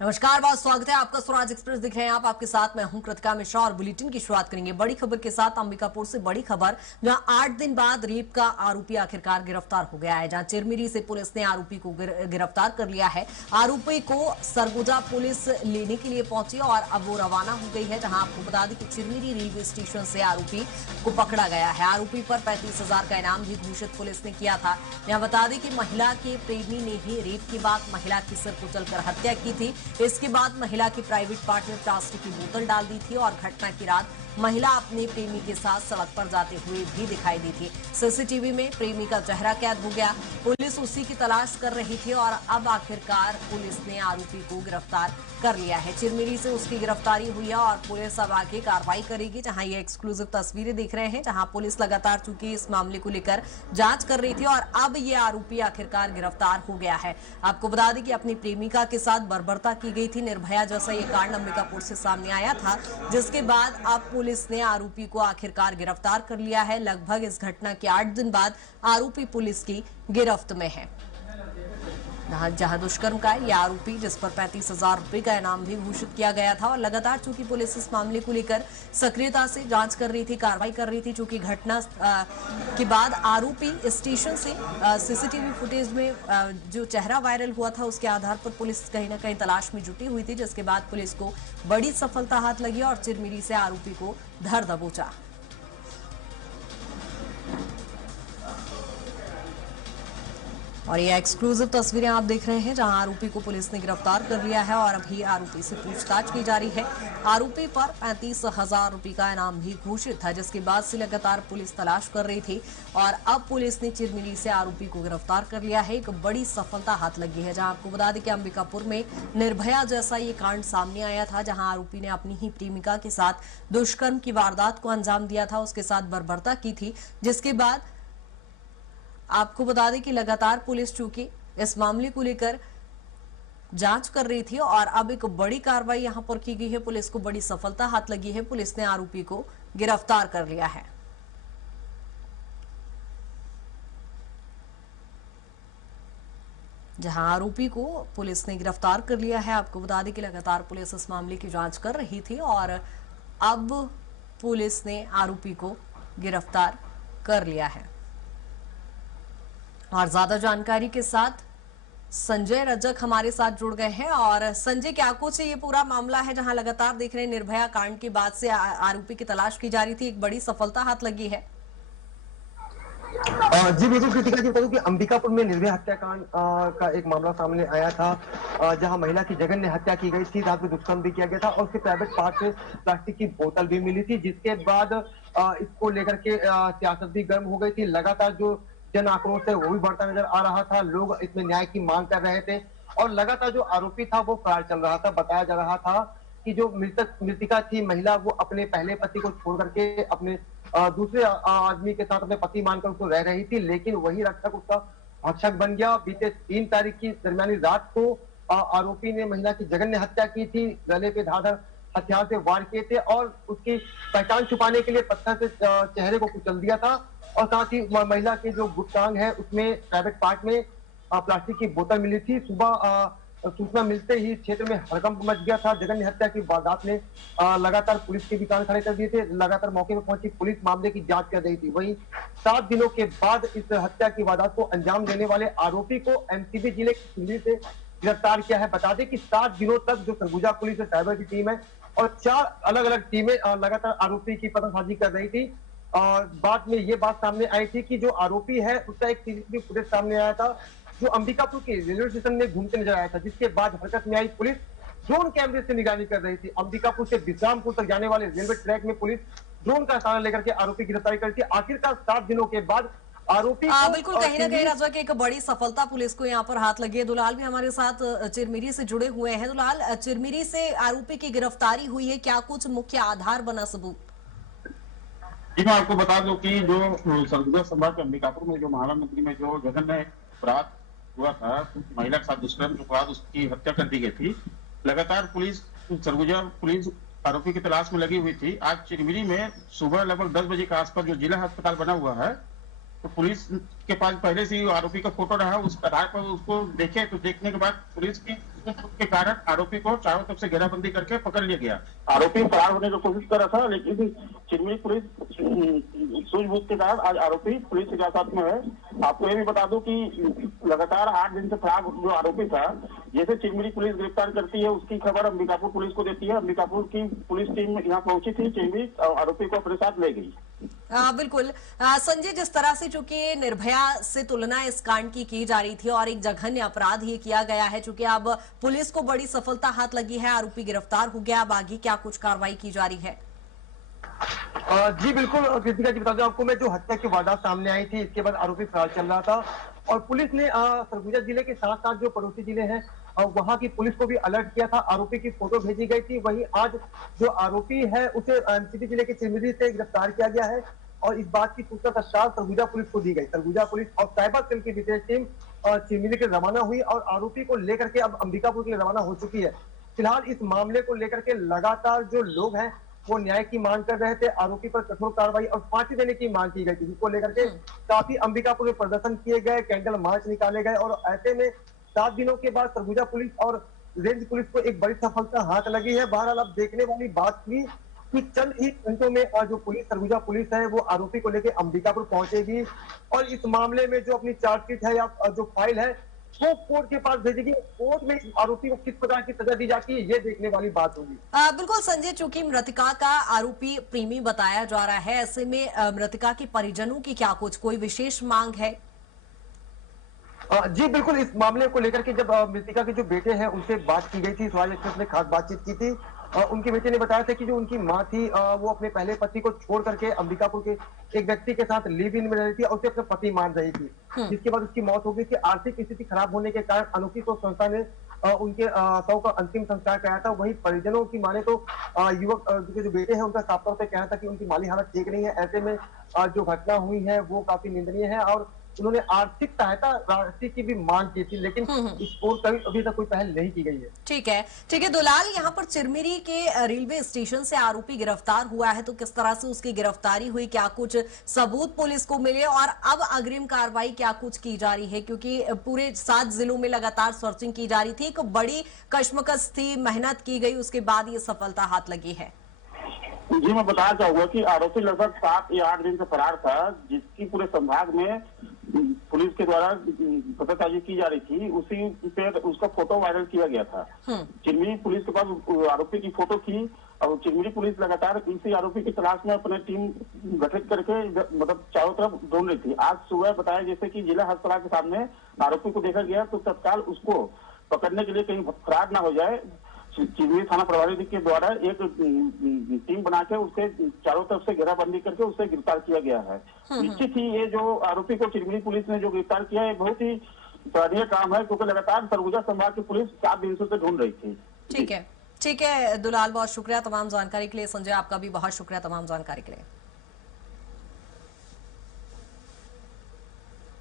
नमस्कार, बहुत स्वागत है आपका। स्वराज एक्सप्रेस दिख रहे हैं आपके साथ मैं हूं कृतिका मिश्रा और बुलेटिन की शुरुआत करेंगे बड़ी खबर के साथ। अंबिकापुर से बड़ी खबर, जहां 8 दिन बाद रेप का आरोपी आखिरकार गिरफ्तार हो गया है। जहां चिरमिरी से पुलिस ने आरोपी को गिरफ्तार कर लिया है। आरोपी को सरगुजा पुलिस लेने के लिए पहुंची और अब वो रवाना हो गई है। जहां आपको बता दें कि चिरमिरी रेलवे स्टेशन से आरोपी को पकड़ा गया है। आरोपी पर 35,000 का इनाम भी घोषित पुलिस ने किया था। यहां बता दें कि महिला के प्रेमी ने ही रेप के बाद महिला की सिर कुचलकर हत्या की थी। इसके बाद महिला की प्राइवेट पार्ट में प्लास्टिक की बोतल डाल दी थी और घटना की रात महिला अपने प्रेमी के साथ सड़क पर जाते हुए भी दिखाई दी थी। सीसीटीवी में प्रेमी का चेहरा कैद हो गया। पुलिस उसी की तलाश कर रही थी और अब आखिरकार पुलिस ने आरोपी को गिरफ्तार कर लिया है। चिरमिरी से उसकी गिरफ्तारी हुई है और पुलिस अब आगे कार्रवाई करेगी। जहां ये एक्सक्लूसिव तस्वीरें देख रहे हैं, जहां पुलिस लगातार चूंकि इस मामले को लेकर जांच कर रही थी और अब ये आरोपी आखिरकार गिरफ्तार हो गया है। आपको बता दें कि अपनी प्रेमिका के साथ बर्बरता की गई थी। निर्भया जैसा ये कांड अंबिकापुर से सामने आया था, जिसके बाद अब पुलिस ने आरोपी को आखिरकार गिरफ्तार कर लिया है। लगभग इस घटना के 8 दिन बाद आरोपी पुलिस की गिरफ्त में है। जहां दुष्कर्म का ये आरोपी, जिस पर 35,000 रुपए का इनाम भी घोषित किया गया था। और लगातार चूंकि पुलिस इस मामले को लेकर सक्रियता से जांच कर रही थी, कार्रवाई कर रही थी, चूंकि घटना के बाद आरोपी स्टेशन से सीसीटीवी फुटेज में जो चेहरा वायरल हुआ था, उसके आधार पर पुलिस कहीं ना कहीं तलाश में जुटी हुई थी, जिसके बाद पुलिस को बड़ी सफलता हाथ लगी और चिरमिरी से आरोपी को धर दबोचा। और ये एक्सक्लूसिव तस्वीरें आप देख रहे हैं, जहां आरोपी को पुलिस ने गिरफ्तार कर लिया है और अभी आरोपी से पूछताछ की जा रही है। आरोपी पर 35,000 रुपए का इनाम भी घोषित था, जिसके बाद से लगातार पुलिस तलाश कर रही थी और अब पुलिस ने चिरमिरी से आरोपी को गिरफ्तार कर लिया है। एक बड़ी सफलता हाथ लगी है। जहां आपको बता दें कि अंबिकापुर में निर्भया जैसा ये कांड सामने आया था, जहां आरोपी ने अपनी ही प्रेमिका के साथ दुष्कर्म की वारदात को अंजाम दिया था, उसके साथ बर्बरता की थी। जिसके बाद आपको बता दें कि लगातार पुलिस चूंकि इस मामले को लेकर जांच कर रही थी और अब एक बड़ी कार्रवाई यहां पर की गई है। पुलिस को बड़ी सफलता हाथ लगी है। पुलिस ने आरोपी को गिरफ्तार कर लिया है। जहां आरोपी को पुलिस ने गिरफ्तार कर लिया है। आपको बता दें कि लगातार पुलिस इस मामले की जांच कर रही थी और अब पुलिस ने आरोपी को गिरफ्तार कर लिया है। और ज्यादा जानकारी के साथ संजय रजक हमारे साथ जुड़ गए हैं। और संजय, क्या कुछ ये पूरा मामला है, जहां लगातार देख रहे हैं निर्भया कांड के बाद से आरोपी की तलाश की जा रही थी, एक बड़ी सफलता हाथ लगी है। जी बिल्कुल कृतिका जी, बताऊं कि अंबिकापुर में निर्भया हत्याकांड का एक मामला सामने आया था, जहां महिला की जघन्य हत्या की गई थी, रात में दुष्कर्म भी किया गया था और उसके प्राइवेट पार्ट में प्लास्टिक की बोतल भी मिली थी, जिसके बाद इसको लेकर के सियासत भी गर्म हो गई थी। लगातार जो जन आक्रोश है वो भी बढ़ता नजर आ रहा था। लोग इसमें न्याय की मांग कर रहे थे और लगातार जो आरोपी था वो फरार चल रहा था। बताया जा रहा था कि जो मृतिका थी महिला, वो अपने पहले पति को छोड़ करके अपने दूसरे आदमी के साथ अपने पति मानकर उसको रह रही थी, लेकिन वही रक्षक उसका भक्षक बन गया। बीते 3 तारीख की दरमियानी रात को आरोपी ने महिला की जघन्य हत्या की थी। गले पे धारदार हथियार से वार किए थे और उसकी पहचान छुपाने के लिए पत्थर से चेहरे को कुचल दिया था और साथ ही महिला के जो गुप्तांग है उसमें प्राइवेट पार्ट में प्लास्टिक की बोतल मिली थी। सुबह सूचना मिलते ही क्षेत्र में हड़कंप मच गया था। जघन्य हत्या की वारदात ने लगातार पुलिस के भी कान खड़े कर दिए थे। लगातार मौके पर पहुंची पुलिस मामले की जांच कर रही थी। वहीं 7 दिनों के बाद इस हत्या की वारदात को अंजाम देने वाले आरोपी को एमसीबी जिले की से गिरफ्तार किया है। बता दें कि 7 दिनों तक जो सरगुजा पुलिस साइबर की टीम है और 4 अलग अलग टीमें लगातार आरोपी की पतासाजी कर रही थी। और बाद में ये बात सामने आई थी कि जो आरोपी है उसका एक सीसीटीवी फुटेज सामने आया था, जो अंबिकापुर के रेलवे स्टेशन में घूमते नजर आया था, जिसके बाद हरकत में आई पुलिस ड्रोन कैमरे से निगरानी कर रही थी। अंबिकापुर से विश्रामपुर तक जाने वाले रेलवे ट्रैक में पुलिस ड्रोन का सहारा लेकर के आरोपी की गिरफ्तारी करती है। आखिरकार 7 दिनों के बाद आरोपी बिल्कुल, कहीं ना कहीं राजा की एक बड़ी सफलता पुलिस को यहाँ पर हाथ लगी है। दुलाल भी हमारे साथ चिरमिरी से जुड़े हुए हैं। दुलाल, चिरमिरी से आरोपी की गिरफ्तारी हुई है, क्या कुछ मुख्य आधार बना सबूत? जी, मैं आपको बता दूं कि जो सरगुजा संभाग के अंबिकापुर में जो महाराज नगरी में जो जघन्य अपराध हुआ था, महिला के साथ दुष्कर्म के बाद उसकी हत्या कर दी गई थी। लगातार पुलिस, सरगुजा पुलिस आरोपी की तलाश में लगी हुई थी। आज चिरमिरी में सुबह लगभग 10 बजे के आसपास जो जिला अस्पताल बना हुआ है, तो पुलिस के पास पहले से ही आरोपी का फोटो रहा। उस आधार पर उसको देखे, तो देखने के बाद पुलिस की के कारण आरोपी को चारों तरफ से घेराबंदी करके पकड़ लिया गया। आरोपी फरार होने की कोशिश कर रहा था, लेकिन चिरमिरी पुलिस सूझबूझ के कारण आज आरोपी पुलिस हिरासत में है। आपको ये भी बता दूं कि लगातार 8 दिन से फरार जो आरोपी था, जैसे चिरमिरी पुलिस गिरफ्तार करती है उसकी खबर अंबिकापुर पुलिस को देती है। अंबिकापुर की पुलिस टीम यहाँ पहुंची थी, चिरमिरी आरोपी को अपने साथ ले गई। बिल्कुल संजय, जिस तरह से चूंकि निर्भया से तुलना इस कांड की जा रही थी और एक जघन्य अपराध ये किया गया है, चूंकि अब पुलिस को बड़ी सफलता हाथ लगी है, आरोपी गिरफ्तार हो गया, अब आगे क्या कुछ कार्रवाई की जा रही है? जी बिल्कुल कृतिका जी, बता दूं आपको मैं, जो हत्या की वारदात सामने आई थी इसके बाद आरोपी फरार चल रहा था और पुलिस ने सरगुजा जिले के साथ साथ जो पड़ोसी जिले हैं वहां की पुलिस को भी अलर्ट किया था। आरोपी की फोटो भेजी गई थी। वहीं आज जो आरोपी है उसे एमसीडी जिले के चिरमिरी से गिरफ्तार किया गया है और इस बात की सूचना तत्काल सरगुजा पुलिस को दी गई। सरगुजा पुलिस और साइबर सेल की विशेष टीम चिरमिरी के रवाना हुई और आरोपी को लेकर के अब अंबिकापुर के लिए रवाना हो चुकी है। फिलहाल इस मामले को लेकर के लगातार जो लोग हैं वो न्याय की मांग कर रहे थे। आरोपी पर कठोर कार्रवाई और फांसी देने की मांग की गई थी, जिसको लेकर के काफी अंबिकापुर में प्रदर्शन किए गए, कैंडल मार्च निकाले गए और ऐसे में 7 दिनों के बाद सरगुजा पुलिस और रेंज पुलिस को एक बड़ी सफलता हाथ लगी है। बहरहाल अब देखने वाली बात थी कि चंद ही घंटों में जो पुलिस सरगुजा पुलिस है वो आरोपी को लेकर अंबिकापुर पहुंचेगी और इस मामले में जो अपनी चार्जशीट है या जो फाइल है वो कोर्ट के पास भेजेगी। कोर्ट में आरोपी को किस प्रकार की सजा दी जाती है ये देखने वाली बात होगी। बिल्कुल संजय, चूंकि मृतका का आरोपी प्रेमी बताया जा रहा है, ऐसे में मृतका के परिजनों की क्या कुछ कोई विशेष मांग है? जी बिल्कुल, इस मामले को लेकर के जब मृतिका के जो बेटे हैं उनसे बात की गई थी, स्वराज एक्सप्रेस ने खास बातचीत की थी। उनके बेटे ने बताया था कि जो उनकी मां थी वो अपने पहले पति को छोड़ करके अंबिकापुर के एक व्यक्ति के साथ लिव इन में रही थी और उसे अपना पति मान रही थी, जिसके बाद उसकी मौत हो गई थी। आर्थिक स्थिति खराब होने के कारण अनोखी सोच संस्था ने उनके शव का अंतिम संस्कार कराया था। वहीं परिजनों की माने तो युवक के जो बेटे हैं उनका साफ तौर पर कहना था कि उनकी माली हालत ठीक नहीं है। ऐसे में जो घटना हुई है वो काफी निंदनीय है और उन्होंने आर्थिक सहायता राशि की भी मांग की थी, लेकिन इस ओर अभी तक कोई पहल नहीं की गई है। ठीक है दुलाल, यहाँ पर चिरमिरी के रेलवे स्टेशन से आरोपी गिरफ्तार हुआ है, तो किस तरह से उसकी गिरफ्तारी हुई, क्या कुछ सबूत पुलिस को मिले और अब अग्रिम कार्रवाई क्या कुछ की जा रही है? क्योंकि पूरे 7 जिलों में लगातार सर्चिंग की जा रही थी, एक बड़ी कश्मकश थी, मेहनत की गई, उसके बाद ये सफलता हाथ लगी है। जी मैं बताना चाहूंगा कि आरोपी लगभग 7 या 8 दिन से फरार था, जिसकी पूरे संभाग में पुलिस के द्वारा पतासाजी की जा रही थी। उसी पे उसका फोटो वायरल किया गया था। चिरमिरी पुलिस के पास आरोपी की फोटो थी और चिरमिरी पुलिस लगातार इसी आरोपी की तलाश में अपने टीम गठित करके मतलब चारों तरफ ढूंढ रही थी। आज सुबह बताया जैसे कि जिला अस्पताल के सामने आरोपी को देखा गया, तो तत्काल उसको पकड़ने के लिए कहीं फरार ना हो जाए, चिरमिरी थाना प्रभारी के द्वारा एक टीम बना के उसके चारों तरफ से घेराबंदी करके उसे गिरफ्तार किया गया है। निश्चित ही ये जो आरोपी को चिरमिरी पुलिस ने जो गिरफ्तार किया है बहुत ही सराहनीय काम है, क्योंकि लगातार सरगुजा संभाग की पुलिस 7 दिन से ढूंढ रही थी। ठीक है दुलाल, बहुत शुक्रिया तमाम जानकारी के लिए। संजय, आपका भी बहुत शुक्रिया तमाम जानकारी के लिए।